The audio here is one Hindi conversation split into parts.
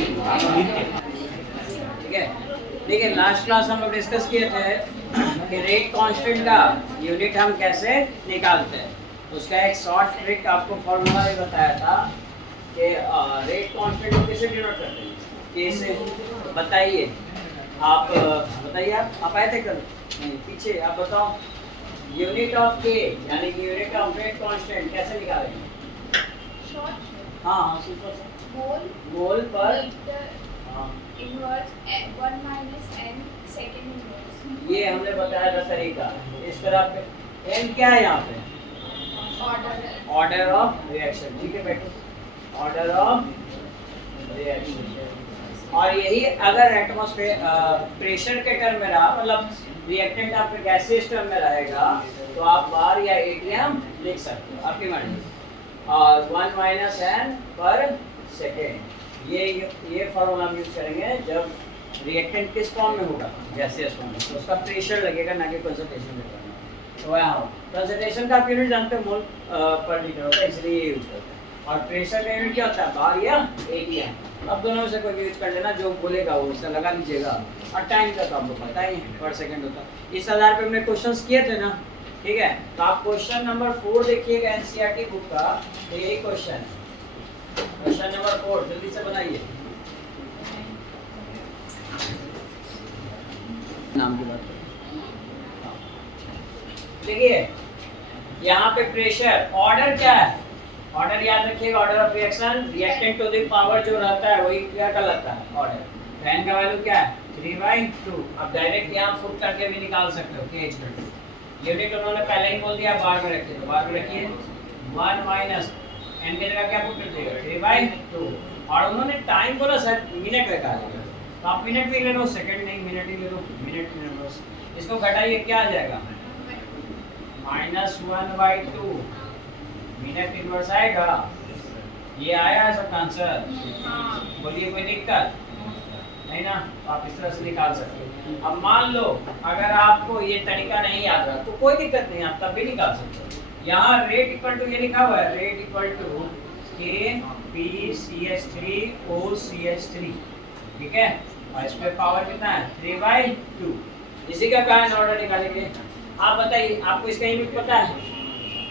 ठीक है। देखिए लास्ट क्लास हम लोग डिस्कस किए थे कि रेट कांस्टेंट का यूनिट हम कैसे निकालते हैं। उसका एक शॉर्ट ट्रिक आपको फॉर्मूला भी बताया था कि रेट कांस्टेंट को कैसे डिनोट करते हैं। कैसे बताइए आप, बताइए आप आए थे कल नहीं पीछे, आप बताओ यूनिट ऑफ के यानी कि यूनिट ऑफ रेट कांस्टेंट कैसे निकालेंगे। हाँ हाँ सिंपल सा मोल पर inverse 1 minus n second inverse. ये हमने बताया था तरीका। इस तरह पे n क्या है यहाँ पे, ऑर्डर ऑफ रिएक्शन। ठीक है बेटे, ऑर्डर ऑफ रिएक्शन। और यही अगर एटमॉस्फेयर प्रेशर के टर्म में रहा, मतलब रिएक्टेंट आपके गैसियस टर्म में रहेगा, तो आप बार या एटीएम लिख सकते हो आपकी मर्जी। और 1 माइनस एन पर सेकेंड, ये फॉर्मूला हम यूज करेंगे जब रिएक्टेंट किस फॉर्म में होगा, गैसियस फॉर्म में, तो उसका प्रेशर लगेगा ना कि कंसंट्रेशन लगेगा। तो यहाँ कंसंट्रेशन का आप यूनिट जानते हो मोल पर लीटर होता है, इसलिए ये यूज करते हैं। और प्रेशर का यूनिट क्या होता है, बार या एटीएम। अब दोनों में से कोई यूज कर लेना, जो बोलेगा वो उससे लगा लीजिएगा। और टाइम का तो आपको पता ही है, पर सेकेंड होता है। इस आधार पर हमने क्वेश्चन किए थे ना, ठीक है। तो आप क्वेश्चन नंबर 4 देखिएगा एनसीईआरटी बुक का, तो यही क्वेश्चन, क्वेश्चन नंबर 4 जल्दी से बनाइए। नाम की बात देखिए, यहाँ पे प्रेशर, ऑर्डर क्या है, ऑर्डर याद रखिएगा, order of reaction, reactant to the power जो रहता है वही क्या कहलाता है, ऑर्डर। एन का वैल्यू क्या है 3/2। अब डायरेक्ट यहाँ पुट करके भी निकाल सकते हो के इक्वल टू, यूनिट उन्होंने पहले ही बोल दिया, बार में रखिए, तो बार में रखिए 1 माइनस एन की जगह क्या पुट कर दिएगा 3/2। और उन्होंने टाइम बोला सर मिनट रखा है, तो आप मिनट भी ले लो, सेकंड नहीं मिनट ही ले लो, मिनट मिनट बस। इसको घटाइए क्या आ जाएगा -1/2 मिनट इनवर्स आएगा। ये आया है सबका आंसर, बोलिए कोई दिक्कत नहीं ना, तो आप इस तरह से निकाल सकते हो। अब मान लो अगर आपको ये तरीका नहीं याद रहा तो कोई दिक्कत नहीं, आप तब भी निकाल सकते हो। यहाँ रेट इक्वल टू ये लिखा हुआ है, रेट इक्वल टू KPCH3OCH3, ठीक है। और इस पे पावर कितना है 3/2। इसी का कारण ऑर्डर निकालेंगे। आप बताइए आपको इसका यूनिट पता है,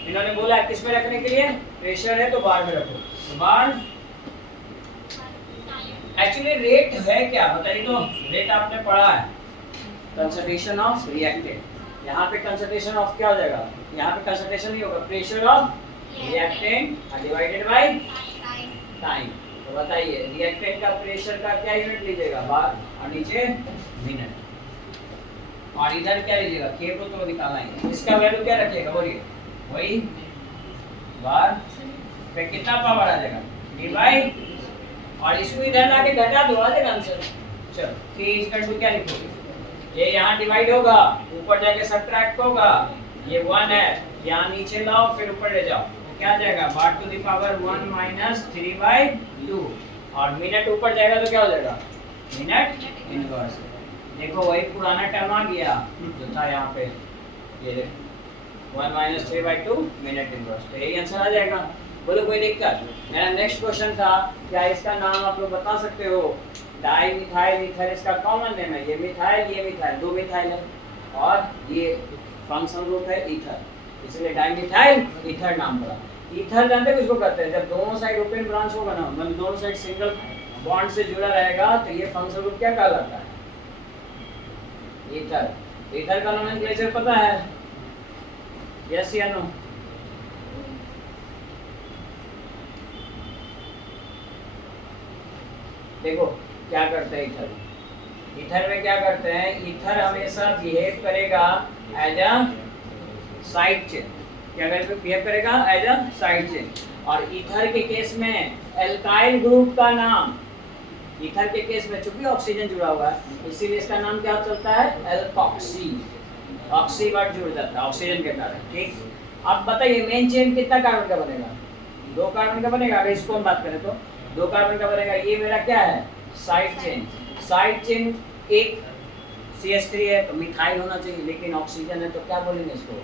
इन्होंने बोला है किस में रखने के लिए, प्रेशर है तो बार में रखो, तो बार एक्चुअली रेट है क्या बताइए, तो रेट आपने पढ़ा है कंसंट्रेशन ऑफ रिएक्टेंट। यहाँ पे कंसंट्रेशन ऑफ क्या हो जाएगा, यहाँ पे कंसंट्रेशन नहीं होगा, pressure of reactant divided by time. तो बताइए रिएक्टेंट का प्रेशर का क्या यूनिट लीजिएगा, बार, और नीचे मिनट, और इधर क्या लीजिएगा, के को तो निकालना है, इसका वैल्यू क्या रखिएगा, बोलिए वही बार पे कितना पावर आ जाएगा डिवाइड, और इसको इधर लाके घटा दो, आ जाएगा आंसर। चलो k इक्वल टू क्या लिखोगे, ये यहाँ डिवाइड होगा, ऊपर जाके सब्ट्रैक्ट होगा, ये 1 है, यहाँ नीचे लाओ फिर ऊपर ले जाओ, तो क्या आ जाएगा बार टू द पावर 1 माइनस 3/2। और मिनट ऊपर जाएगा तो क्या हो जाएगा मिनट इनवर्स। देखो वही पुराना टर्म आ गया जो था यहाँ पे, ये देखो 1 माइनस 3/2 मिनट इनवर्स, तो यही आंसर आ जाएगा। बोलो कोई दिक्कत। मेरा नेक्स्ट क्वेश्चन था, क्या इसका नाम आप लोग बता सकते हो, डाई मिथाइल ईथर इसका कॉमन नेम है, ये मिथाइल ये मिथाइल, दो मिथाइल है, और ये फंक्शनल ग्रुप है ईथर, इसलिए डाई मिथाइल ईथर नाम पड़ा। ईथर जानते हो किसको कहते हैं, जब दोनों साइड ओपन ब्रांच होगा ना, मतलब दोनों साइड सिंगल बॉन्ड से जुड़ा रहेगा, तो ये फंक्शनल ग्रुप क्या कहलाता है, ईथर। ईथर का नोमेनक्लेचर पता है, यस या नो, देखो क्या करते हैं ईथर, ईथर में क्या करते हैं, ईथर हमेशा बिहेव करेगा एज अ साइड चेन, क्या बिहेव करेगा एज अ साइड चेन। और ईथर के केस में एल्काइल ग्रुप का नाम, ईथर के केस में चूंकि ऑक्सीजन जुड़ा हुआ है इसीलिए इसका नाम क्या चलता है एल्कोक्सी, ऑक्सी वर्ड जुड़ जाता है ऑक्सीजन के कारण, ठीक। अब बताइए मेन चेन कितना कार्बन का बनेगा, 2 कार्बन का बनेगा। अगर इसको हम बात करें तो 2 कार्बन का बनेगा। ये मेरा क्या है साइड चेन, साइड चेन एक CH3 है तो मिथाइल होना चाहिए, लेकिन ऑक्सीजन है तो क्या बोलेंगे इसको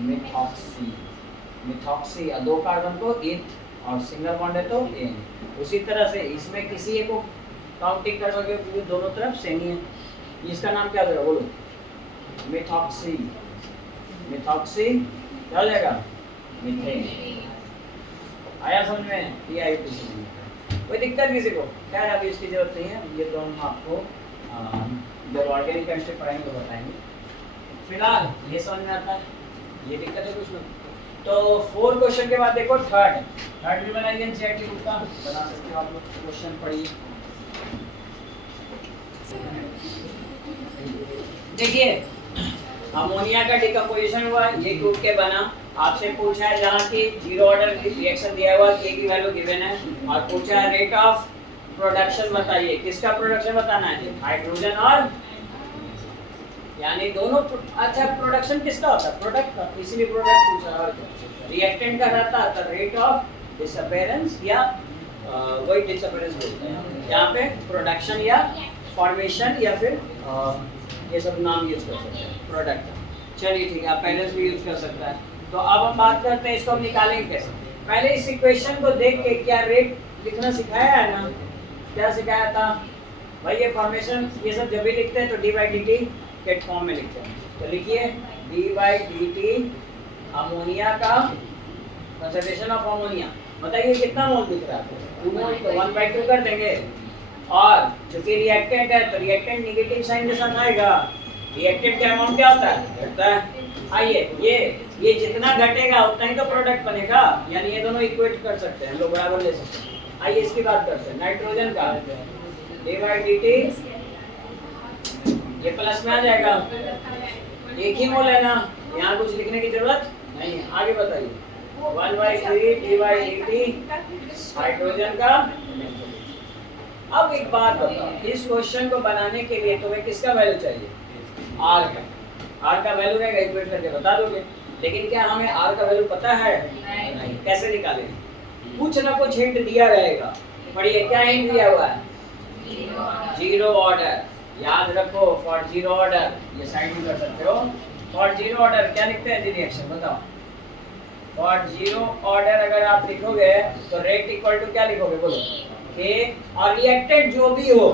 मिथॉक्सी, मिथॉक्सी। 2 कार्बन को ईथ और सिंगल बॉन्ड है तो एन। उसी तरह से इसमें किसी एक को काउंटिंग कर सकते हो क्योंकि दोनों तरफ सेम ही है। इसका नाम क्या हो जाएगा बोलो? मेथॉक्सी। मेथॉक्सी क्या हो जाएगा? मीथेन। आया समझ में? ये आई थी समझ में। कोई दिक्कत किसी को? क्या है, अभी इसकी जरूरत नहीं है, ये तो हम आपको जब ऑर्गेनिक केमिस्ट्री पढ़ाएंगे तो बताएंगे। फिलहाल ये समझ में आता है, ये दिक्कत है कुछ में? तो 4 क्वेश्चन के बाद देखो थर्ड भी बनाइए एनसीईआरटी बुक का, बना सकते हो आप लोग। क्वेश्चन पढ़िए, देखिए अमोनिया का डिकम्पोजिशन हुआ, ये टूट के बना। आपसे पूछा है जहाँ की जीरो ऑर्डर रिएक्शन दिया हुआ, के की वैल्यू गिवन है, और पूछा है रेट ऑफ प्रोडक्शन बताइए। किसका प्रोडक्शन बताना है? हाइड्रोजन और, यानी दोनों। अच्छा, प्रोडक्शन किसका होता है? प्रोडक्ट का, इसीलिए प्रोडक्ट पूछा। और रिएक्टेंट का रहता है रेट ऑफ डिसअपेरेंस, या वही डिसअपेरेंस बोलते हैं यहाँ पे, प्रोडक्शन या फॉर्मेशन, या फिर ये सब नाम यूज कर सकते हैं प्रोडक्ट। चलिए ठीक है, आप पहले से भी यूज कर सकता है। तो अब हम बात करते हैं इसको हम निकालेंगे कैसे। पहले इस इक्वेशन को देख के क्या रेट लिखना सिखाया है ना? क्या सिखाया था भाई? ये फॉर्मेशन ये सब जब भी लिखते हैं तो डी बाई डी टी के फॉर्म में लिखते हैं। तो लिखिए D by d T ammonia का कंसंट्रेशन ऑफ अमोनिया, बताइए कितना मोल दिख रहा है? 2 मोल, तो 1/2 कर देंगे। और चूंकि रिएक्टेंट है तो रिएक्टेंट नेगेटिव साइन के साथ आएगा। रिएक्टेंट का अमाउंट क्या होता है? घटता है। आइए ये जितना घटेगा उतना ही तो प्रोडक्ट बनेगा, यानी ये दोनों इक्वेट कर सकते हैं हम लोग, बराबर ले सकते हैं। आइए इसकी बात करते हैं। नाइट्रोजन का डी बाई डी टी, ये प्लस में आ जाएगा, एक ही मोल है ना, यहाँ कुछ लिखने की जरूरत नहीं है। आगे बताइए 1/3 D by d T hydrogen का। अब एक बात बताओ, इस क्वेश्चन को बनाने के लिए तुम्हें किसका वैल्यू चाहिए? आर का। आर का वैल्यू रहेगा, इक्वेट करके बता दोगे। लेकिन क्या हमें आर का वैल्यू पता है? नहीं। कैसे निकालेंगे? कुछ ना कुछ हिंट दिया रहेगा। पढ़िए, क्या हिंट दिया हुआ है? Zero order. याद रखो, फॉर जीरो ऑर्डर, ये साइड में कर सकते हो। फॉर जीरो ऑर्डर क्या लिखते हैं जी? रिएक्शन बताओ। फॉर जीरो ऑर्डर अगर आप लिखोगे तो रेट इक्वल टू क्या लिखोगे बोलो? के, और रिएक्टेंट जो भी हो,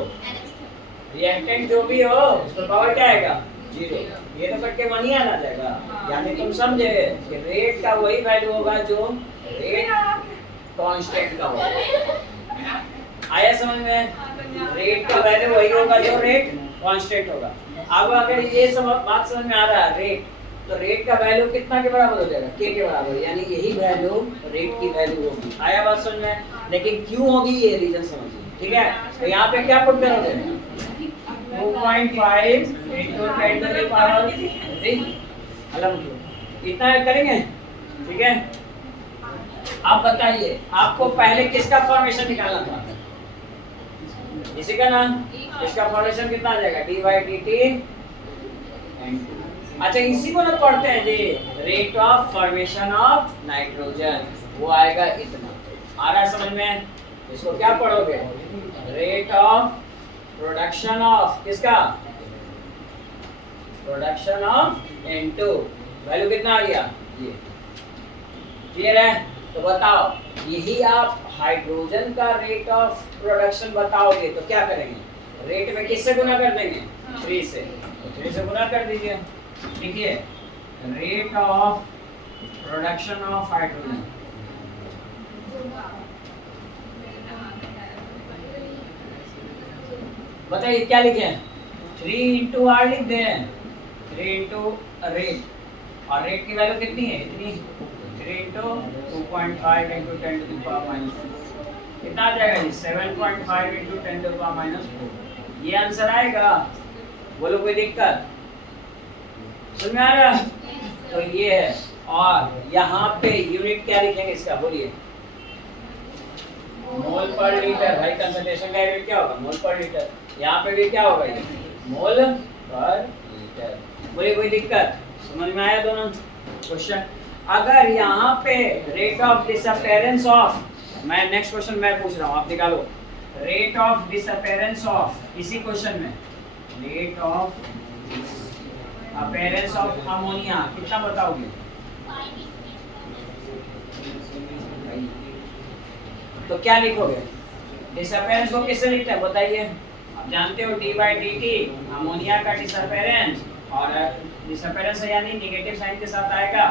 रिएक्टेंट जो भी हो उसका पावर क्या आएगा? 0। ये तो कट के 1 ही आना जाएगा। यानी तुम समझे कि रेट का वही वैल्यू होगा जो रेट कांस्टेंट का होगा। आया समझ में? रेट का वैल्यू वही होगा जो रेट कांस्टेंट होगा। अब अगर ये सब बात समझ में आ रहा है, रेट, तो रेट का वैल्यू कितना के बराबर हो जाएगा? के बराबर, यानी यही वैल्यू रेट की वैल्यू होगी। आया बात समझ में? लेकिन क्यों होगी ये रीजन समझिए, ठीक है? तो यहाँ पे क्या पुट करोगे? 2.5 into 10 to the power 3 इतना करेंगे, ठीक है? आप बताइए, आपको पहले किसका फॉर्मेशन निकालना था? इसी का नाम। इसका फॉर्मेशन कितना आ जाएगा? D by d t. अच्छा, इसी को ना पढ़ते हैं जी, rate of formation of nitrogen, वो आएगा इतना। आ रहा है समझ में? इसको क्या पढ़ोगे? रेट ऑफ प्रोडक्शन ऑफ किसका? प्रोडक्शन ऑफ N2, वैल्यू कितना आ गया? ये क्लियर है? तो बताओ, यही आप हाइड्रोजन का रेट ऑफ प्रोडक्शन बताओगे तो क्या करेंगे? रेट में किससे गुना कर देंगे? 3 से। तो 3 से गुना कर दीजिए। देखिए, rate of production of hydrogen, बताइए क्या लिखे? 3 into R लिख दें। 3 into रेट, और रेट की वैल्यू कितनी है? इतनी। 3 into 2.5 into 10 to the power minus 4, कितना आ जाएगा जी? 7.5 into 10 to the power minus 4। ये आंसर आएगा। बोलो कोई दिक्कत? समझ में आ रहा? तो ये है। और यहाँ पे यूनिट क्या लिखेंगे इसका? बोलिए। मोल पर लीटर। भाई कंसंट्रेशन का यूनिट क्या होगा? मोल पर लीटर। यहाँ पे भी क्या होगा? ये मोल पर लीटर। बोलिए कोई दिक्कत? समझ में आया दोनों क्वेश्चन? अगर यहाँ पे रेट ऑफ डिसअपेरेंस ऑफ, मैं नेक्स्ट क्वेश्चन मैं पूछ रहा हूँ, आप निकालो। रेट ऑफ डिसअपेरेंस ऑफ, इसी क्वेश्चन में rate of appearance of ammonia कितना बताओगे? तो क्या लिखोगे? डिसअपेरेंस को किससे लिखते हैं बताइए? आप जानते हो d/dt अमोनिया का डिसअपेरेंस, और डिसअपेरेंस है यानी नेगेटिव साइन के साथ आएगा।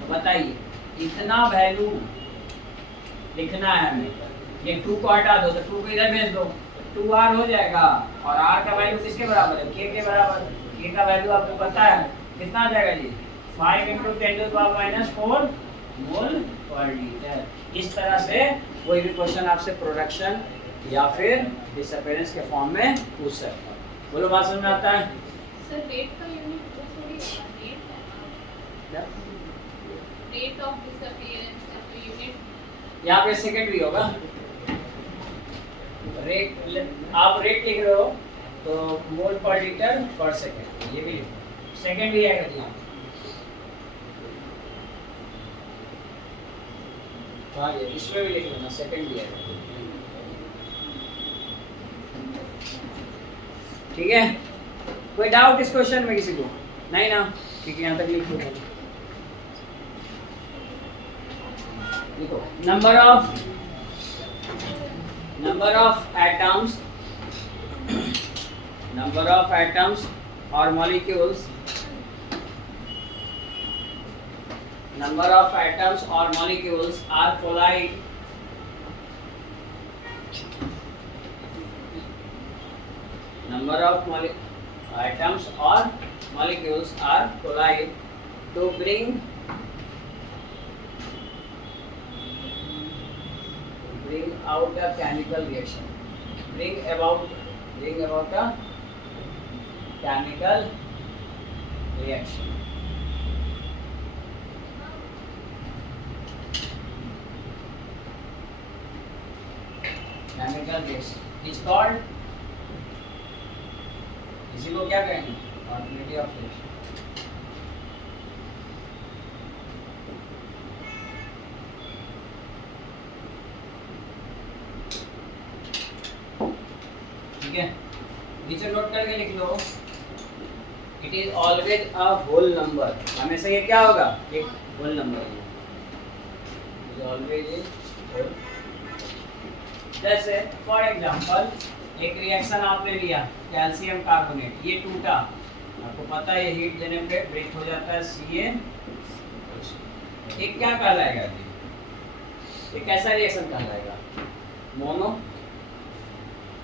तो बताइए इतना वैल्यू लिखना है हमें, ये 2 को हटा दो तो 2 को इधर भेज दो, 2r हो जाएगा। और r का वैल्यू किसके बराबर है? k के बराबर। k का वैल्यू आपको पता है कितना आ जाएगा जी? 5 × 10⁻⁴ मोल पर लीटर। इस तरह से कोई भी क्वेश्चन आपसे प्रोडक्शन या फिर डिसअपेरेंस के फॉर्म में पूछ सकता है। बोलो बात समझ में आता है? सर रेट का यूनिट तो थोड़ी होगा, रेट ऑफ डिसअपीयरेंस का तो यूनिट यहाँ पे सेकंड भी होगा। रेट आप रेट लिख रहे हो तो मोल पर लीटर पर सेकंड, ये भी लिखो। सेकंड भी आएगा यहाँ हाँ ये इसमें भी लिख लेना, सेकंड भी आएगा। ठीक है, कोई डाउट इस क्वेश्चन में किसी को? नहीं ना? ठीक है, यहाँ तक लिख लो। देखो number of atoms or molecules are collide to bring out a chemical reaction. Bring about a chemical reaction. Chemical reaction is called, इसी को क्या कहेंगे? Probability of reaction. ठीक है, नीचे नोट करके लिख लो। It is always a whole number, हमेशा ये क्या होगा? एक होल नंबर है। It is always a whole. जैसे फॉर एग्जांपल एक रिएक्शन आपने लिया कैल्शियम कार्बोनेट, ये टूटा, आपको पता है ये हीट देने पे ब्रेक हो जाता है Ca। एक क्या कहलाएगा जी? ये कैसा रिएक्शन कहलाएगा?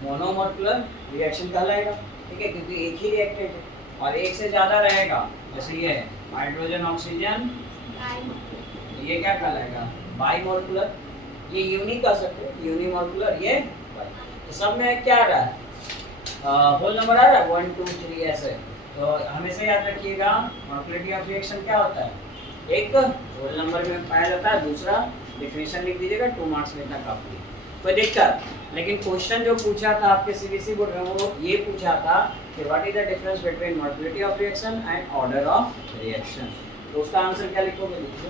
मोनोमॉलिक्यूलर रिएक्शन कहलाएगा। ठीक है, क्योंकि एक ही रिएक्टेंट है और एक से ज्यादा रहेगा, जैसे ये है हाइड्रोजन ऑक्सीजन, ये क्या कहलाएगा? बाइमॉलिक्यूलर। ये यूनि कह सकते हो, यूनिमॉलिक्यूलर, ये बाइ। तो सब में क्या आ रहा है? होल नंबर आ रहा है 1 2 3 ऐसे। तो हमेशा याद रखिएगा मॉलिक्यूलरिटी ऑफ रिएक्शन क्या होता है? एक होल नंबर में पाया जाता है, दूसरा डेफिनेशन लिख दीजिएगा, 2 मार्क्स में इतना काफी। कोई दिक्कत? लेकिन क्वेश्चन जो पूछा था आपके सीबीएसई बोर्ड में वो ये पूछा था कि what is the difference between molecularity of reaction and order of reaction. तो उसका आंसर क्या लिखोगे? लिखो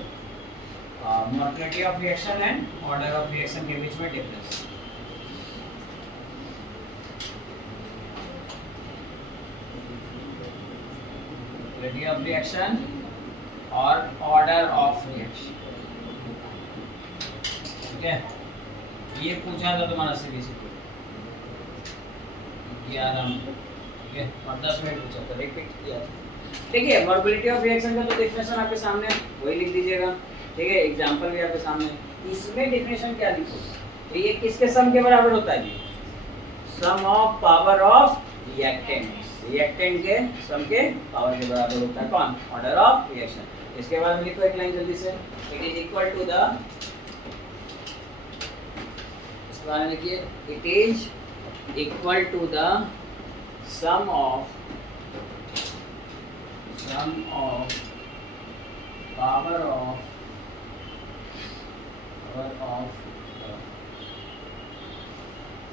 molecularity of reaction and order of reaction के बीच में डिफरेंस। मॉलिक्यूलरिटी ऑफ रिएक्शन और ऑर्डर ऑफ रिएक्शन। ठीक है, ये पूछा था तुम्हारा सीबीएसई को 11 में, ठीक है, और 10 मिनट पूछा था, रिपीट किया था। ठीक है, मॉलिक्यूलरिटी ऑफ रिएक्शन का तो डेफिनेशन आपके सामने वही लिख दीजिएगा। ठीक है, एग्जांपल भी आपके सामने। इसमें डेफिनेशन क्या लिखोगे? तो ये किसके सम के बराबर होता है जी? Sum of power of reactant. Reactant के सम के पावर के बराबर होता है कौन? Order of reaction. इसके बाद में लिखो एक लाइन जल्दी से, it is equal to the, लिखिए it is equal to the sum of power of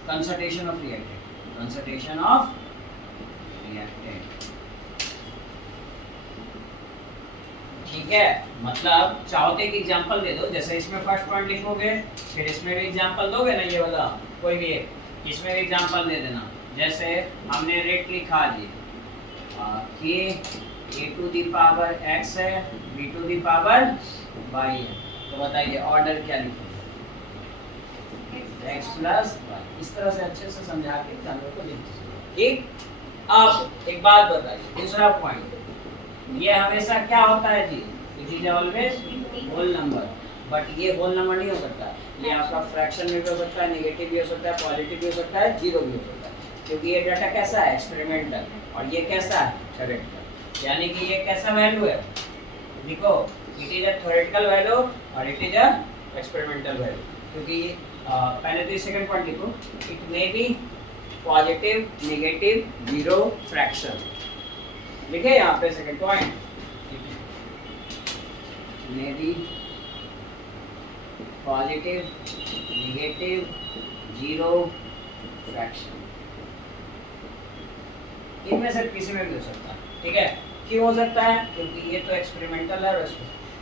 concentration of reactant. ठीक है, मतलब चाहते कि एग्जांपल दे दो, जैसे इसमें फर्स्ट पॉइंट लिखोगे, फिर इसमें भी एग्जांपल दोगे ना, ये वाला कोई भी एक, इसमें भी एग्जांपल दे देना। जैसे हमने रेट लिखा जी कि a to the power x है, b to the power y है, तो बताइए ऑर्डर क्या लिखोगे? x plus y। इस तरह से अच्छे से समझा के जानवर को लिख दीजिए। ठीक, अब एक बात बताइए, दूसरा पॉइंट, ये हमेशा क्या होता है जी, it is always whole number, but ये होल नंबर नहीं हो सकता, ये आपका फ्रैक्शन में भी हो सकता है, नेगेटिव भी हो सकता है, पॉजिटिव भी हो सकता है, जीरो भी हो सकता है, क्योंकि ये डाटा कैसा है, एक्सपेरिमेंटल, और ये कैसा है, थ्योरेटिकल। यानी कि ये कैसा वैल्यू है, देखो it is a theoretical value और it is a experimental value, क्योंकि पहले तो सेकंड पॉइंट लिखो, it may be positive, negative, zero, fraction, लिखे यहाँ पे second point, may be positive, negative, zero, fraction, इनमें से किसी में भी हो सकता है। ठीक है, क्यों हो सकता है, क्योंकि ये तो एक्सपेरिमेंटल है और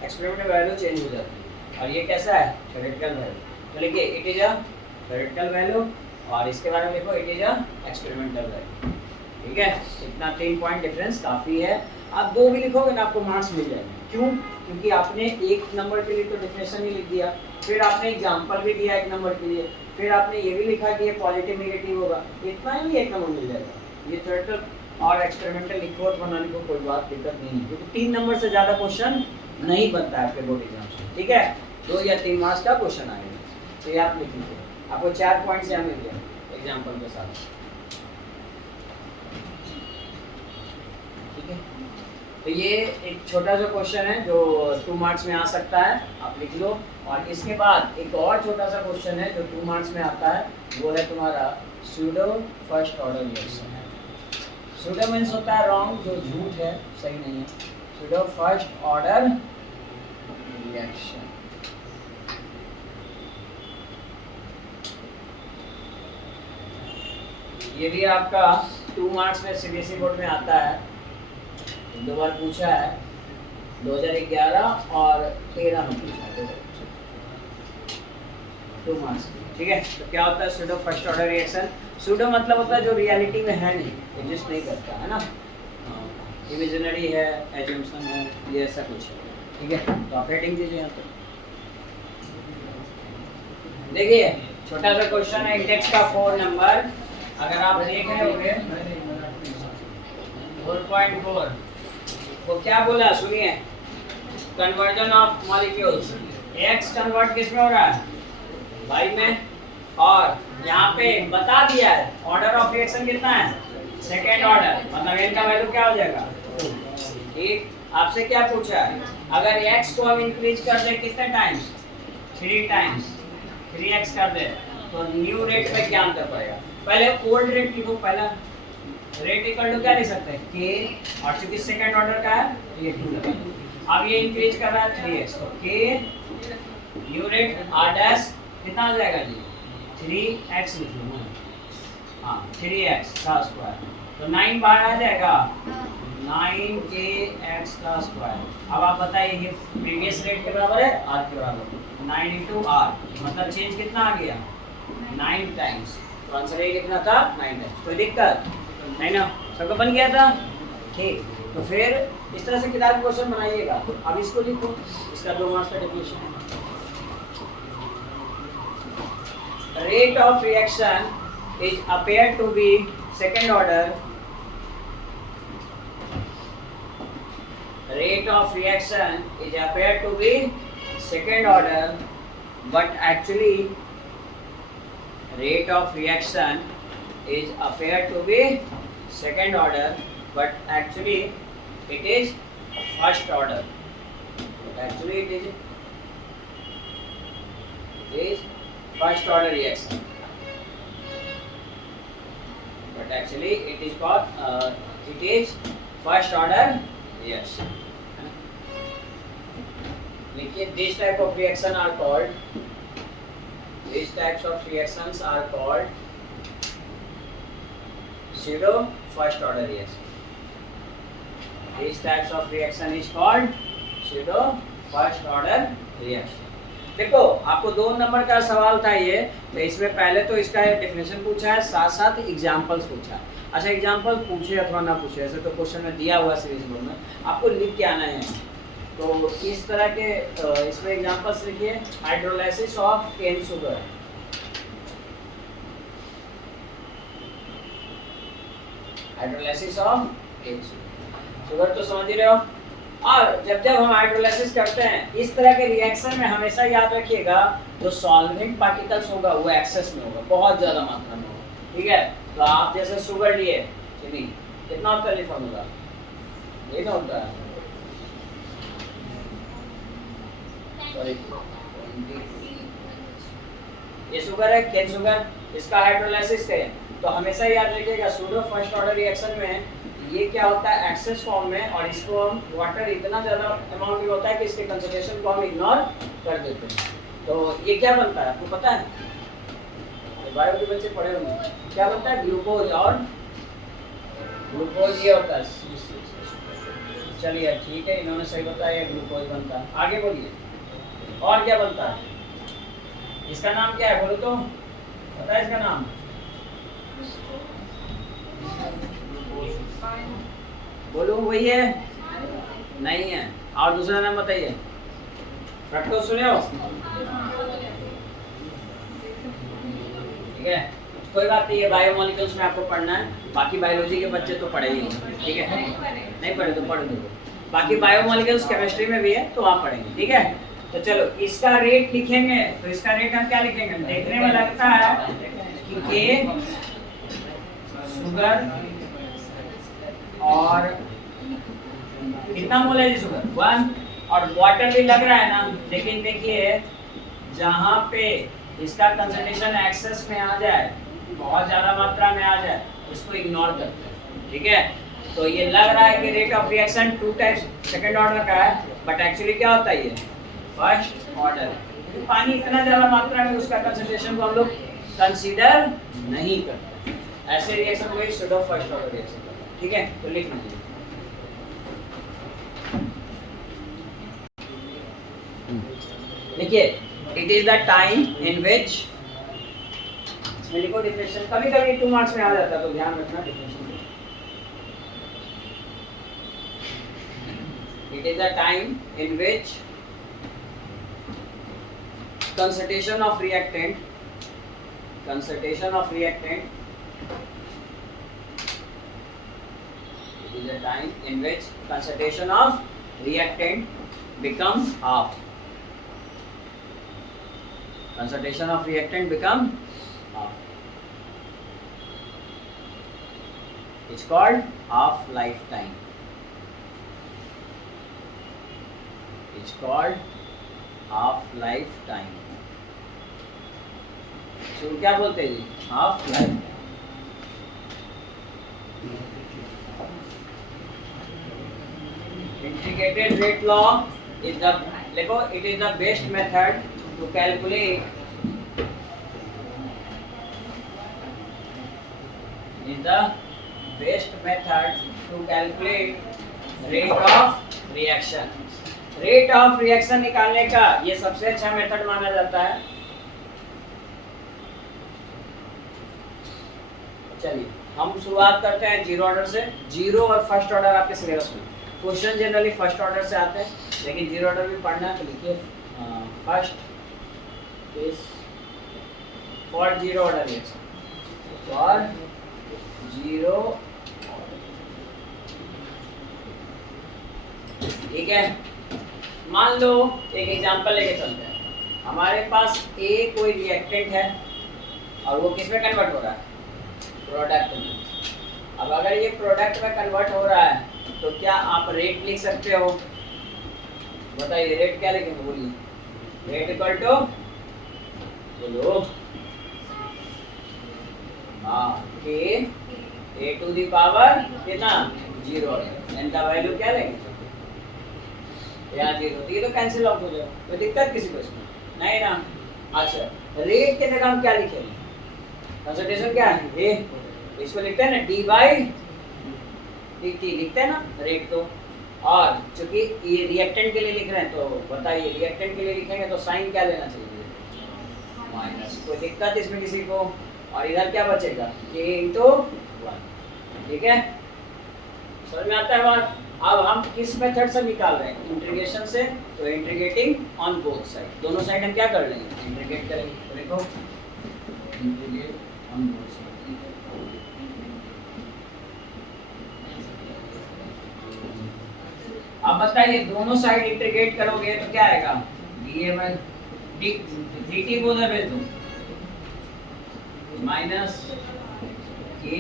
एक्सपेरिमेंटल वैल्यू चेंज हो जाती है, और ये कैसा है, थ्योरेटिकल वैल्यू। तो लिखिए it is a theoretical value, और इसके बारे में लिखो it is a experimental value. ठीक है, इतना 3 पॉइंट डिफरेंस काफ़ी है। आप 2 भी लिखोगे ना आपको मार्क्स मिल जाएंगे, क्यों, क्योंकि आपने एक नंबर के लिए तो डिफिनेशन ही लिख दिया, फिर आपने एग्जाम्पल भी दिया एक नंबर के लिए, फिर आपने ये भी लिखा कि ये पॉजिटिव नेगेटिव होगा, इतना ही एक नंबर मिल जाएगा। ये थ्योरेटिकल और एक्सपेरिमेंटल लिखो अथवा ना लिखो कोई बात दिक्कत नहीं है, क्योंकि 3 नंबर से ज़्यादा क्वेश्चन नहीं बनता है आपके बोर्ड एग्जाम से। ठीक है, 2 या 3 मार्क्स का क्वेश्चन आएगा, तो ये आप लिख लीजिए, आपको 4 पॉइंट्स यहाँ मिल गए एग्जाम्पल के साथ। ठीक है, तो ये एक छोटा सा क्वेश्चन है जो 2 मार्क्स में आ सकता है, आप लिख लो। और इसके बाद एक और छोटा सा क्वेश्चन है जो 2 मार्क्स में आता है, वो है तुम्हारा सूडो फर्स्ट ऑर्डर रिएक्शन है। सूडो मीन्स होता है रॉन्ग, जो झूठ है, सही नहीं है। सूडो फर्स्ट ऑर्डर रिएक्शन, ये भी आपका 2 मार्क्स में सीबीएसई बोर्ड में आता है, 2 बार पूछा है, 2011 और 13 में पूछा है, 2 मार्क्स। ठीक है, तो क्या होता है pseudo first order reaction, pseudo मतलब होता है जो रियलिटी में है नहीं, एग्जिस्ट नहीं करता है ना, इमेजिनरी है, एजम्पशन है, ये ऐसा कुछ है। ठीक है, तो आप हेडिंग दीजिए यहाँ पर। देखिए छोटा सा क्वेश्चन है, इंडेक्स का 4 नंबर, अगर आप देख रहे होंगे 4.4, वो क्या बोला सुनिए, conversion of molecules, x convert किस में हो रहा है, वाई में, और यहाँ पे बता दिया है ऑर्डर ऑफ रिएक्शन कितना है, सेकेंड ऑर्डर, मतलब इनका वैल्यू क्या हो जाएगा। ठीक, आपसे क्या पूछा है, अगर x को हम इंक्रीज कर दे कितने टाइम्स, 3 टाइम्स, 3x कर दे, तो न्यू रेट में क्या अंतर पड़ेगा। पहले ओल्ड रेट लिखो, पहला रेट इक्वल टू क्या लिख सकते हैं, k, और चूंकि सेकंड ऑर्डर का है तो ये 2 लगा। अब ये इंक्रीज कर रहा है 3x, तो k new rate r dash कितना आ जाएगा जी, 3x लिख लो, हाँ 3x का स्क्वायर, तो 9 बार आ जाएगा, 9kx का स्क्वायर। अब आप बताइए ये प्रीवियस रेट के बराबर है, r के बराबर, 9 into r, मतलब चेंज कितना आ गया, 9 टाइम्स, तो आंसर यही लिखना था 9 टाइम्स। कोई दिक्कत नहीं ना, सबका बन गया था। ठीक, तो फिर इस तरह से किताब क्वेश्चन बनाइएगा। अब इसको लिखो, इसका 2 मार्क्स का डेफिनेशन है, rate of reaction is appear to be second order, rate of reaction is appeared to be second order, but actually rate of reaction is appeared to be second order, but actually it is first order, but actually it is first order reaction, but actually it is called it is first order reaction. देखिए these type of reaction are called, these types of reactions are called pseudo first order reaction. These types of reaction is called pseudo first order reaction. देखो आपको 2 नंबर का सवाल था ये, तो इसमें पहले तो इसका डेफिनेशन पूछा है, साथ साथ एग्जांपल्स पूछा है। अच्छा एग्जांपल पूछे अथवा ना पूछे, ऐसे तो क्वेश्चन में दिया हुआ सीरीज बोर्ड में, आपको लिख के आना है। तो इस तरह के इसमें एग्जांपल्स लिखिए, hydrolysis of cane sugar, hydrolysis of cane sugar तो समझ ही रहे हो। और जब जब हम हाइड्रोलाइसिस करते हैं इस तरह के रिएक्शन में हमेशा याद रखिएगा जो सॉल्वेंट पार्टिकल्स होगा वो एक्सेस में होगा, बहुत ज़्यादा मात्रा में होगा, ठीक है। तो आप जैसे शुगर लिए चीनी, कितना होता है ये फॉर्मूला, ये ना होता है सॉरी ये शुगर है केन शुगर, इसका हाइड्रोलाइसिस करें तो हमेशा याद रखिएगा सूडो फर्स्ट ऑर्डर रिएक्शन में ये क्या होता है एक्सेस फॉर्म में, और इसको हम वाटर इतना ज़्यादा अमाउंट में होता है कि इसके कंसंट्रेशन को हम इग्नोर कर देते हैं। तो ये क्या बनता है आपको पता है, बायो के बच्चे पढ़े होंगे, क्या बनता है ग्लूकोज, और ग्लूकोज ये होता है, चलिए ठीक है इन्होंने सही बताया ग्लूकोज बनता है। आगे बोलिए और क्या बनता है, इसका नाम क्या है बोलो तो, पता है इसका नाम, बोलो वही है नहीं है, और दूसरा नाम बताइए, फ्रक्टोज सुने हो, ठीक है कोई बात नहीं, ये बायोमोलिक्यूल्स में आपको पढ़ना है, बाकी बायोलॉजी के बच्चे तो पढ़े ही होंगे, ठीक है नहीं पढ़े तो पढ़ दो, बाकी बायोमोलिक्यूल्स केमिस्ट्री में भी है तो आप पढ़ेंगे, ठीक है। तो चलो इसका रेट लिखेंगे, तो इसका रेट हम क्या लिखेंगे, देखने में लगता है कि के शुगर और कितना मोल है जी शुगर 1, और वाटर भी लग रहा है ना, लेकिन देखिए जहाँ पे इसका कंसंट्रेशन एक्सेस में आ जाए, बहुत ज़्यादा मात्रा में आ जाए, उसको इग्नोर करते हैं, ठीक है। तो ये लग रहा है कि rate of reaction 2 types second order का है, बट एक्चुअली क्या होता है ये फर्स्ट ऑर्डर, क्योंकि पानी इतना ज़्यादा मात्रा में उसका कंसंट्रेशन को हम लोग कंसीडर नहीं करते, ऐसे रिएक्शन को ही सूडो फर्स्ट ऑर्डर रिएक्शन करते हैं, ठीक है। तो लिख लीजिए देखिए it is the time in which, इसमें लिखो डिफिनेशन, कभी कभी 2 मार्क्स में आ जाता है तो ध्यान रखना definition. It is the time in which concentration of reactant it is a time in which concentration of reactant become half, concentration of reactant become half, it's called half lifetime, it's called half lifetime, तो क्या बोलते हैं जी half life. Integrated rate law is the, देखो it is the best method to calculate, is the best method to calculate rate of reaction. Rate of reaction निकालने का ये सबसे अच्छा मेथड माना जाता है। चलिए हम शुरुआत करते हैं जीरो ऑर्डर से। जीरो और फर्स्ट ऑर्डर आपके सिलेबस में क्वेश्चन जनरली फर्स्ट ऑर्डर से आते हैं, लेकिन जीरो ऑर्डर भी पढ़ना है तो लिखिए first is for zero order reaction, for zero, ठीक है। मान लो एक एग्जांपल लेके चलते हैं, हमारे पास ए कोई रिएक्टेंट है और वो किस में कन्वर्ट हो रहा है, प्रोडक्ट में। अब अगर ये प्रोडक्ट में कन्वर्ट हो रहा है तो क्या आप रेट लिख सकते हो, बताइए रेट क्या लिखेंगे, बोलिए। रेट इक्वल टू, बोलो, के ए टू द पावर कितना, जीरो, एन का वैल्यू क्या लेंगे, यहाँ जीरो, तो ये तो कैंसिल आउट हो जाए, कोई दिक्कत किसी को इसमें नहीं ना। अच्छा रेट के जगह हम क्या लिखेंगे, कंसंट्रेशन क्या है ए, इसको लिखते हैं ना डी बाई डी टी, लिखते हैं ना रेट तो। और चूंकि ये रिएक्टेंट के लिए लिख रहे हैं तो बताइए रिएक्टेंट के लिए लिखेंगे तो साइन क्या लेना चाहिए, माइनस, कोई दिक्कत इसमें किसी को। और इधर क्या बचेगा, के इंटू 1, ठीक है, समझ में आता है बात। अब हम किस मेथड से निकाल रहे हैं, इंटीग्रेशन से, तो इंटीग्रेटिंग ऑन बोथ साइड, दोनों साइड हम क्या कर लेंगे, इंटीग्रेट करेंगे। तो देखो इंटीग्रेट ऑन बोथ साइड, अब बताइए दोनों साइड इंटीग्रेट करोगे तो क्या आएगा डी बाई डी टी बोल रहे तुम माइनस के।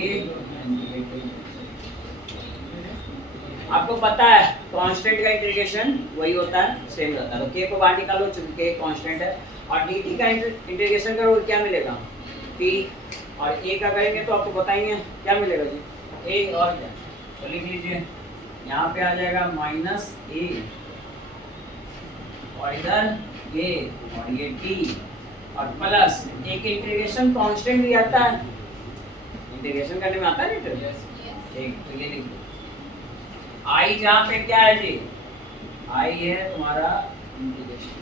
आपको पता है कांस्टेंट का इंटीग्रेशन वही होता है सेम रहता है, तो के को बाहर निकालो चूंकि के कांस्टेंट है, और dt का इंटीग्रेशन करोगे क्या मिलेगा t, और a का करेंगे तो आपको बताएंगे क्या मिलेगा जी a, और क्या तो लिख लीजिए यहाँ पे आ जाएगा माइनस a और इधर a और ये t और प्लस एक इंटीग्रेशन कांस्टेंट भी आता है, इंटीग्रेशन करने में आता है नहीं ठीक, तो ये लिख दो i जहाँ पे क्या है जी i है तुम्हारा इंटीग्रेशन।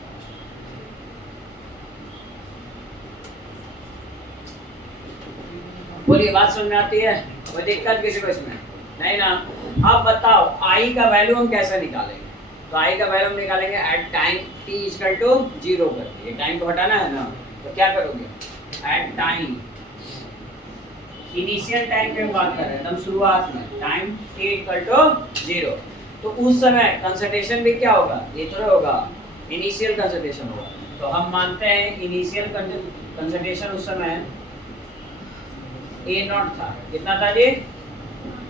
बोलिए बात समझ में आती है, कोई दिक्कत किसी को इसमें नहीं ना। अब बताओ i का वैल्यू हम कैसे निकालेंगे, तो i का वैल्यू हम निकालेंगे at time t equal to 0 करके, ये टाइम को हटाना है ना, तो क्या करोगे एट टाइम इनिशियल टाइम की बात कर रहे हैं एकदम शुरुआत में, टाइम t इक्वल टू 0, तो उस समय कंसंट्रेशन भी क्या होगा ये तो होगा इनिशियल कंसंट्रेशन होगा, तो हम मानते हैं इनिशियल कंसंट्रेशन उस समय A0 था, कितना था जी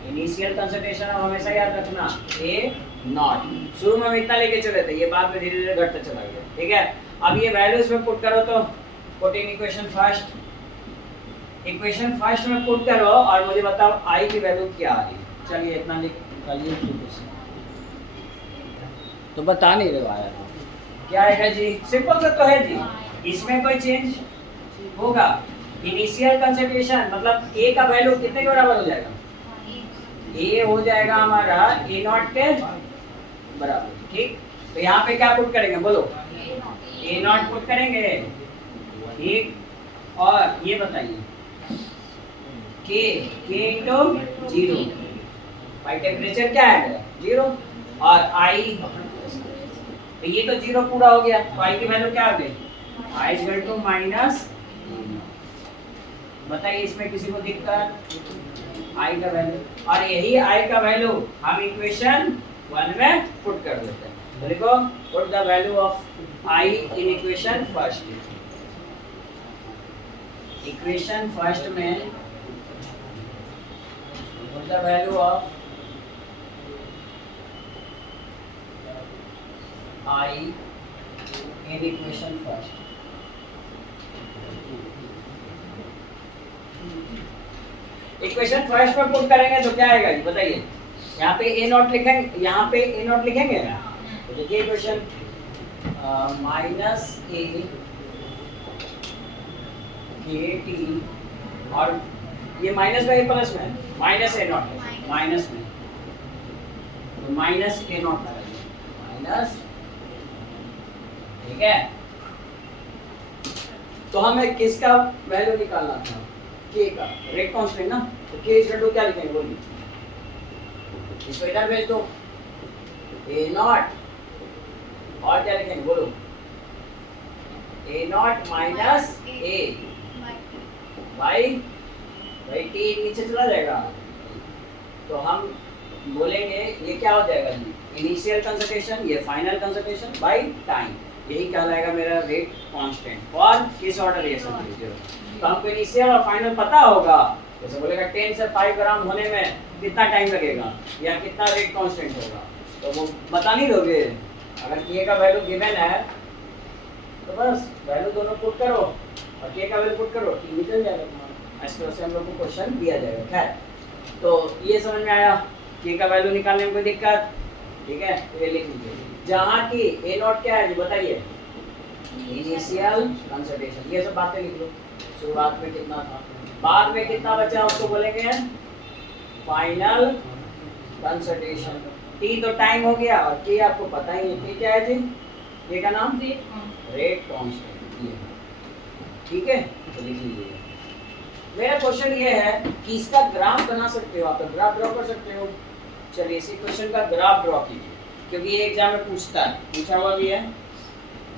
इनिशियल कंसंट्रेशन, अब हमेशा याद रखना A0, शुरू में हम इतना लेके चले थे, ये बाद में धीरे धीरे घटता चला गया, ठीक है। अब ये वैल्यूज में पुट करो, तो पुट इन इक्वेशन फर्स्ट में पुट करो और मुझे बताओ i की वैल्यू क्या आ रही है। चलिए इतना लिख निकालिए, तो बता नहीं रहे आया क्या आएगा जी, सिंपल सा तो है जी, इसमें कोई चेंज होगा, इनिशियल कंसंट्रेशन मतलब a का वैल्यू कितने के बराबर हो जाएगा, a हो जाएगा हमारा A0 के बराबर, ठीक। तो यहाँ पे क्या पुट करेंगे बोलो, A0 पुट करेंगे, ठीक। और ये बताइए k इंटू 0, भाई टेम्परेचर क्या है 0, और i, तो ये तो 0 पूरा हो गया, तो i की वैल्यू क्या आ गई i इक्वल टू माइनस, बताइए इसमें किसी को दिक्कत, i का वैल्यू, और यही i का वैल्यू हम इक्वेशन 1 में पुट कर देते हैं, तो देखो put the value of i in equation first, equation first में put the value of i in equation first, equation first में पुट करेंगे तो क्या आएगा जी बताइए, यहाँ पे A0 लिखेंगे, यहाँ पे A0 लिखेंगे ना, तो देखिए इक्वेशन माइनस a kt, और ये माइनस में प्लस में माइनस A0 माइनस में, तो माइनस A0 माइनस, ठीक है। तो हमें किसका वैल्यू निकालना था k का, रेट कांस्टेंट ना, तो k इक्वल टू क्या लिखेंगे बोलिए, इसको इधर भेज दो A0, और क्या लिखेंगे बोलो A0 माइनस a भाई t नीचे चला जाएगा, तो हम बोलेंगे ये क्या हो जाएगा जी इनिशियल कंसंट्रेशन, ये फाइनल कंसंट्रेशन बाय टाइम, यही कहलाएगा मेरा रेट कांस्टेंट और किस ऑर्डर रिएक्शन लीजिए। तो हमको इनिशियल और फाइनल पता होगा, जैसे बोलेगा 10 से 5 ग्राम होने में कितना टाइम लगेगा या कितना रेट कांस्टेंट होगा, तो वो बता नहीं दोगे, अगर k का वैल्यू गिवन है तो बस वैल्यू दोनों पुट करो और k का वैल्यू पुट करो, t निकल जाएगा तुम्हारा, इस तरह से हम लोग को क्वेश्चन दिया जाएगा। खैर तो ये समझ में आया, k का वैल्यू निकालने में कोई दिक्कत, ठीक है। तो ये लिख लीजिए, जहाँ की A0 क्या है बताइए इनिशियल कंसंट्रेशन, ये सब बातें लिख लो, शुरुआत में कितना था, बाद में कितना बचा उसको बोलेंगे फाइनल कंसंट्रेशन, t तो टाइम हो गया और k आपको पता ही है, k क्या है जी, k का नाम रेट कांस्टेंट, ठीक है। तो लिख लीजिए, मेरा क्वेश्चन ये है कि इसका ग्राफ बना सकते हो आप, ग्राफ ड्रॉ कर सकते हो, चलिए इसी क्वेश्चन का ग्राफ ड्रॉ कीजिए, क्योंकि ये एग्जाम में पूछता है, पूछा हुआ भी है,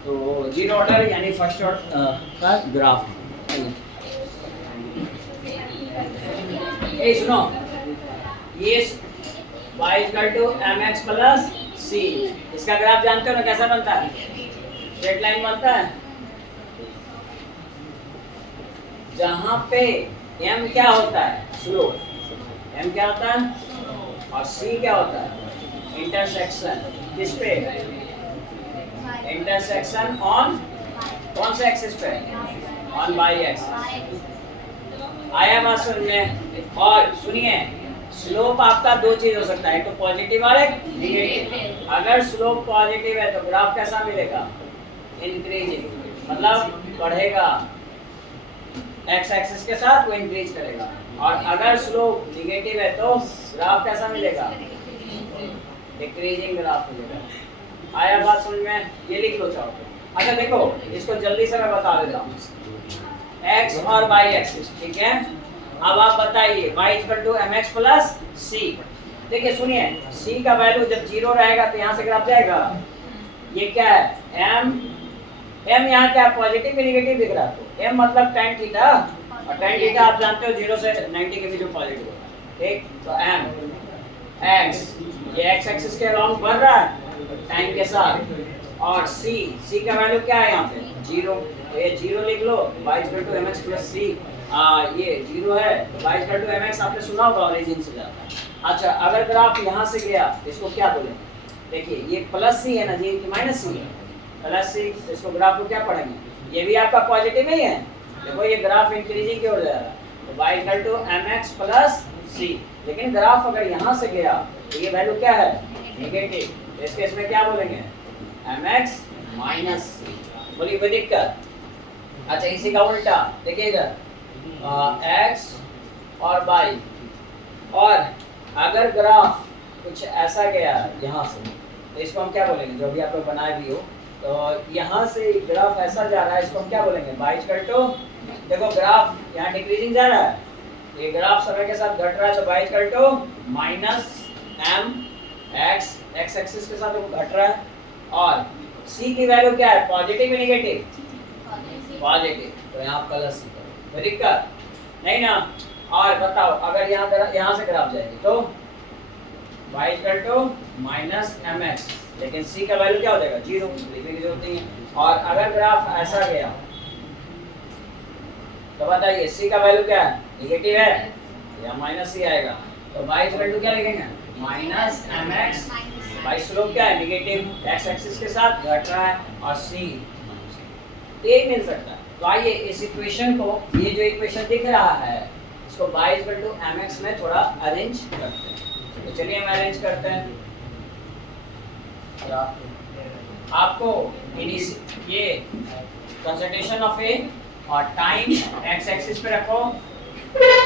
तो जीरो ऑर्डर यानी फर्स्ट ऑर्डर का ग्राफ, ये सुनो, ये y equal to mx plus c. इसका ग्राफ जानते हो ना कैसा बनता है? स्ट्रेट लाइन बनता है जहां पे m क्या होता है? स्लोप। m क्या होता है और c क्या होता है? इंटरसेक्शन। किस पे? इंटरसेक्शन ऑन कौन से एक्सिस पे? On by axis. आया बात समझ में? और सुनिए, स्लोप आपका दो चीज हो सकता है, एक तो पॉजिटिव और एक नेगेटिव। अगर स्लोप पॉजिटिव है तो ग्राफ कैसा मिलेगा? इंक्रीजिंग, मतलब बढ़ेगा एक्स एक्सिस के साथ, वो इंक्रीज करेगा। और अगर स्लोप नेगेटिव है तो ग्राफ कैसा मिलेगा? डिक्रीजिंग ग्राफ मिलेगा। आया बात समझ में? ये लिख लो चाहो तो। अच्छा देखो, इसको जल्दी से मैं बता देता हूँ। x और y एक्सिस, ठीक है। अब आप बताइए y equal to mx plus c। देखिए सुनिए, c का वैल्यू जब 0 रहेगा तो यहाँ से ग्राफ जाएगा। ये क्या है? m यहाँ क्या पॉजिटिव या नेगेटिव दिख रहा है? तो m मतलब tan थीटा, और tan थीटा आप जानते हो 0 से 90 के बीच में पॉजिटिव होता है, ठीक। तो m x, ये x एक्सिस के अराउंड बढ़ रहा है टाइम के साथ। और c का वैल्यू क्या है यहाँ पे? 0। तो ये 0 लिख लो, y equal to mx plus c। ये 0 है तो y इक्वल टू mx आपने सुना होगा, ओरिजिन से जाता है। अच्छा, अगर ग्राफ यहाँ से गया तो इसको क्या बोलेंगे? देखिए ये प्लस c है ना जी, कि माइनस c है? प्लस c, तो इसको ग्राफ को क्या पढ़ेंगे? ये भी आपका पॉजिटिव नहीं है, देखो ये ग्राफ इंक्रीजिंग की ओर जा रहा है, तो y equal to mx plus c। लेकिन ग्राफ अगर यहाँ से गया तो ये वैल्यू क्या है? नेगेटिव। तो इस केस में क्या बोलेंगे? mx minus c। बोलिए कोई दिक्कत? अच्छा, इसी का उल्टा देखिए इधर x और y, और अगर ग्राफ कुछ ऐसा गया यहाँ से तो इसको हम क्या बोलेंगे? जो भी आप लोग बनाए भी हो, तो यहाँ से ग्राफ ऐसा जा रहा है, इसको हम क्या बोलेंगे? y इक्वल टू, देखो ग्राफ यहाँ डिक्रीजिंग जा रहा है, ये ग्राफ समय के साथ घट रहा है, तो y equal to minus m x, x axis के साथ वो घट रहा है। और c की वैल्यू क्या है? पॉजिटिव या नेगेटिव? पॉजिटिव, तो यहाँ प्लस c करो। कोई दिक्कत नहीं ना? और बताओ, अगर यहाँ से ग्राफ जाएगी तो y equal to minus mx, लेकिन c का वैल्यू क्या हो जाएगा? 0, लिखने की जरूरत नहीं है। और अगर ग्राफ ऐसा गया तो बताइए c का वैल्यू क्या है? नेगेटिव है या माइनस c आएगा? तो y इक्वल टू क्या लिखेंगे? Minus mx। y स्लोप क्या है? नेगेटिव, x एक्सिस के साथ घट रहा है, और c ये मिल सकता है। तो आइए इस इक्वेशन को, ये जो इक्वेशन दिख रहा है, इसको y इक्वल टू mx में थोड़ा अरेंज करते हैं। तो चलिए हम अरेंज करते हैं। आपको ये कंसंट्रेशन ऑफ ए और टाइम x एक्सिस पे रखो,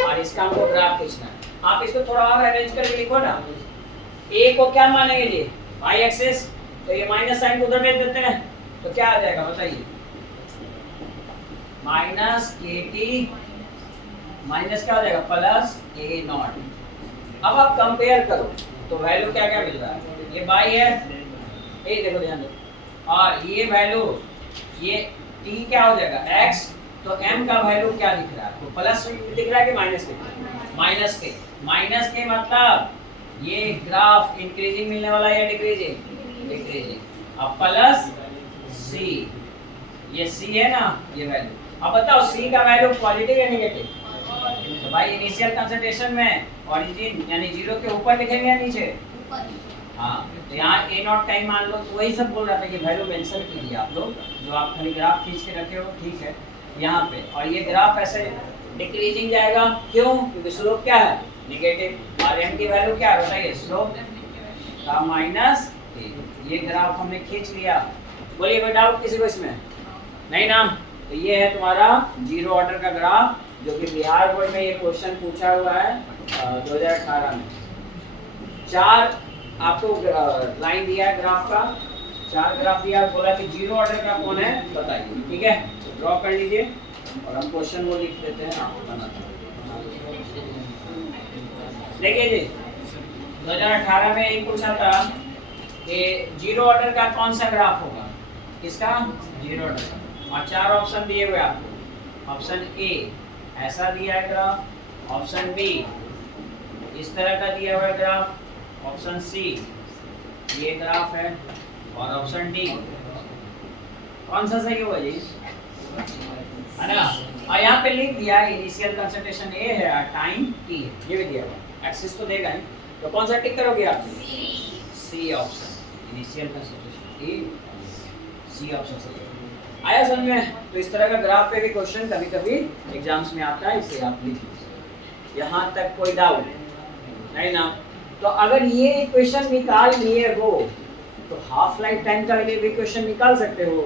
और इसका हमको ग्राफ खींचना है। आप इसको थोड़ा और अरेंज करके लिखो ना। a को क्या मानेंगे जी? y एक्सिस, तो ये माइनस साइन को उधर भेज देते हैं, तो क्या आ जाएगा बताइए? माइनस kt माइनस क्या हो जाएगा? Plus a not. अब आप कंपेयर करो तो वैल्यू क्या क्या मिल रहा है? ये y है, ये देखो ध्यान दो, और ये वैल्यू, ये t क्या हो जाएगा? x। तो m का वैल्यू क्या दिख रहा है? तो प्लस दिख रहा है कि माइनस दिख रहा है? माइनस के। माइनस के मतलब ये ग्राफ इंक्रीजिंग मिलने वाला है या डिक्रीजिंग? डिक्रीजिंग। अब प्लस c, ये c है ना, ये वैल्यू। अब बताओ c का वैल्यू पॉजिटिव या नेगेटिव? तो भाई इनिशियल कंसंट्रेशन में ओरिजिन यानी 0 के ऊपर लिखेंगे या नीचे? हाँ, तो यहाँ a नॉट टाइम मान लो, तो वही सब बोल रहा था कि वैल्यू मेंशन कीजिए आप लोग, जो आप खाली ग्राफ खींच के रखे हो, ठीक है यहाँ पे। और ये ग्राफ ऐसे डिक्रीजिंग जाएगा, क्यों? क्योंकि स्लोप क्या है? नेगेटिव। और m की वैल्यू क्या है बताइए? स्लोप का माइनस। ये ग्राफ हमने खींच लिया। बोलिए कोई डाउट किसी को इसमें? नहीं ना? तो ये है तुम्हारा 0 ऑर्डर का ग्राफ, जो कि बिहार बोर्ड में ये क्वेश्चन पूछा हुआ है 2018 में। 4 आपको लाइन दिया है ग्राफ का, 4 ग्राफ दिया, बोला कि 0 ऑर्डर का कौन है बताइए, ठीक है? ड्रॉ कर लीजिए और हम क्वेश्चन वो लिख देते हैं, आपको बनाते हैं। देखिए जी, 2018 में ये पूछा था कि 0 ऑर्डर का कौन सा ग्राफ होगा? किसका? 0 ऑर्डर का। और 4 ऑप्शन दिए हुए आपको। ऑप्शन ए ऐसा दिया है ग्राफ, ऑप्शन बी इस तरह का दिया हुआ है ग्राफ, ऑप्शन सी ये ग्राफ है और ऑप्शन डी कौन सा सही होगा जी, है ना। और यहाँ पे लिख दिया इनिशियल कंसंट्रेशन ए है और टाइम टी है, ये भी दिया हुआ, एक्सिस तो देगा ही, तो कौन सा टिक करोगे आप, सी ऑप्शन, इनिशियल कंसंट्रेशन ए, सी ऑप्शन सही है। आया समझ में। तो इस तरह का ग्राफ पे भी क्वेश्चन कभी कभी एग्जाम्स में आता है, इसे आप लिख लीजिए। यहाँ तक कोई डाउट नहीं ना। तो अगर ये इक्वेशन निकाल लिए हो तो हाफ लाइफ टाइम का लिए भी इक्वेशन निकाल सकते हो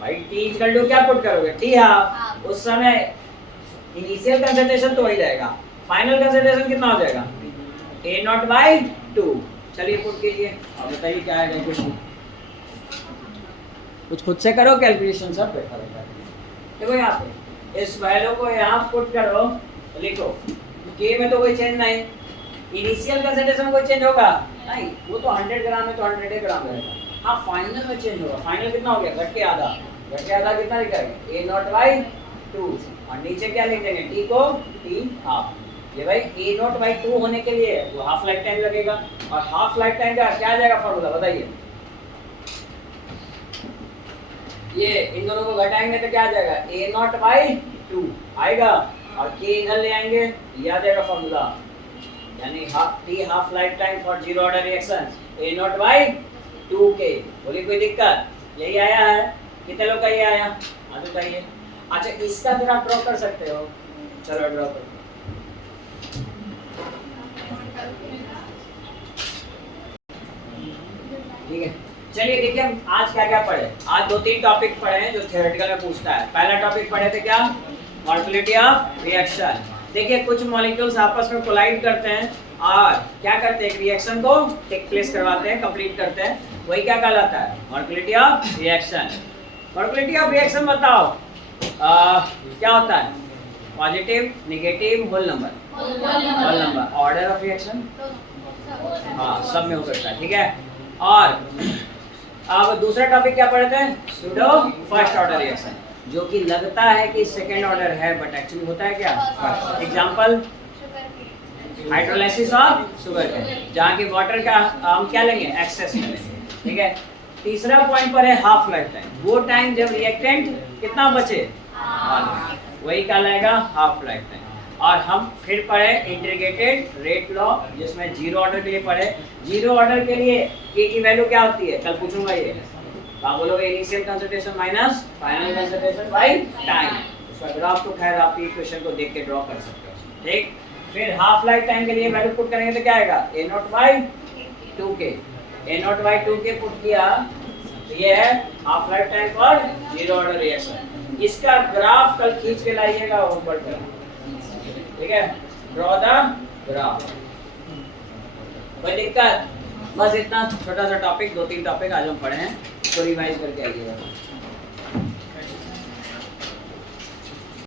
भाई। टी इक्वल टू क्या पुट करोगे, टी हाफ, उस समय इनिशियल कंसंट्रेशन तो वही रहेगा, फाइनल कंसंट्रेशन कितना हो जाएगा, ए नॉट बाई 2। चलिए पुट कीजिए और बताइए क्या आएगा क्वेश्चन। कुछ खुद से करो कैलकुलेशन, सब बैठा बैठा देखो। यहाँ पे इस वैल्यू को यहाँ पुट करो, लिखो के में तो कोई चेंज नहीं, इनिशियल कंसंट्रेशन कोई चेंज होगा नहीं, वो तो 100 ग्राम है तो 100 ग्राम रहेगा। हाँ फाइनल में चेंज होगा, फाइनल कितना हो गया, घट के आधा, घट के आधा कितना लिखेंगे, ए नॉट बाई 2 और नीचे क्या लिख देंगे, टी को टी हाफ। ये भाई ए नॉट बाई 2 होने के लिए वो हाफ लाइफ टाइम लगेगा, और हाफ लाइफ टाइम का क्या आ जाएगा फॉर्मूला बताइए। ये इन दोनों को घटाएंगे तो क्या आ जाएगा, ए नॉट बाई 2 आएगा, और के इधर ले आएंगे, ये आ जाएगा फॉर्मूला, यानी half life time for zero order reaction A naught by 2k। बोली कोई दिक्कत, यही आया है, कितने लोग का ये आया, हाँ तो बताइए। अच्छा इसका फिर आप ड्रॉ कर सकते हो, चलो ड्रॉ करो। ठीक है चलिए देखिए हम आज क्या क्या पढ़े। आज 2-3 टॉपिक पढ़े हैं जो थ्योरेटिकल में पूछता है। पहला टॉपिक पढ़े थे क्या, मॉलिक्यूलिटी ऑफ रिएक्शन। देखिए कुछ मॉलिक्यूल्स आपस में कोलाइड करते हैं और क्या करते हैं, एक रिएक्शन को टेक प्लेस करवाते हैं, कंप्लीट करते हैं, वही क्या कहलाता है, molecularity of reaction. Molecularity of reaction बताओ क्या होता है, positive negative whole number, order of reaction, हाँ सब में हो सकता है, ठीक है। और अब दूसरा टॉपिक क्या पढ़ते हैं, सूडो फर्स्ट ऑर्डर रिएक्शन, जो कि लगता है कि सेकेंड ऑर्डर है बट एक्चुअली होता है क्या first. Example hydrolysis of sugar cane, जहाँ की वाटर का हम क्या लेंगे, एक्सेस में लेंगे, ठीक है। तीसरा पॉइंट पर है हाफ लाइफ टाइम, वो टाइम जब रिएक्टेंट कितना बचे, वही कहलाएगा हाफ लाइफ टाइम। और हम फिर पढ़े इंटीग्रेटेड रेट लॉ, जिसमें जीरो ऑर्डर के लिए पढ़े, जीरो ऑर्डर के लिए के की वैल्यू क्या होती है, कल पूछूंगा ये, आप बोलोगे initial concentration minus final concentration by time. उसका ग्राफ तो खैर आप ये क्वेश्चन को देख के ड्रॉ कर सकते हो, ठीक। फिर हाफ लाइफ टाइम के लिए वैल्यू पुट करेंगे तो क्या आएगा, a naught by 2k, a naught by 2k put किया तो ये है half life time for zero order reaction. इसका ग्राफ कल खींच के लाइएगा ऊपर पर, ठीक है, ड्रॉ द ग्राफ। कोई दिक्कत, बस इतना छोटा सा टॉपिक, 2-3 टॉपिक आज हम पढ़े हैं, तो रिवाइज करके आइएगा।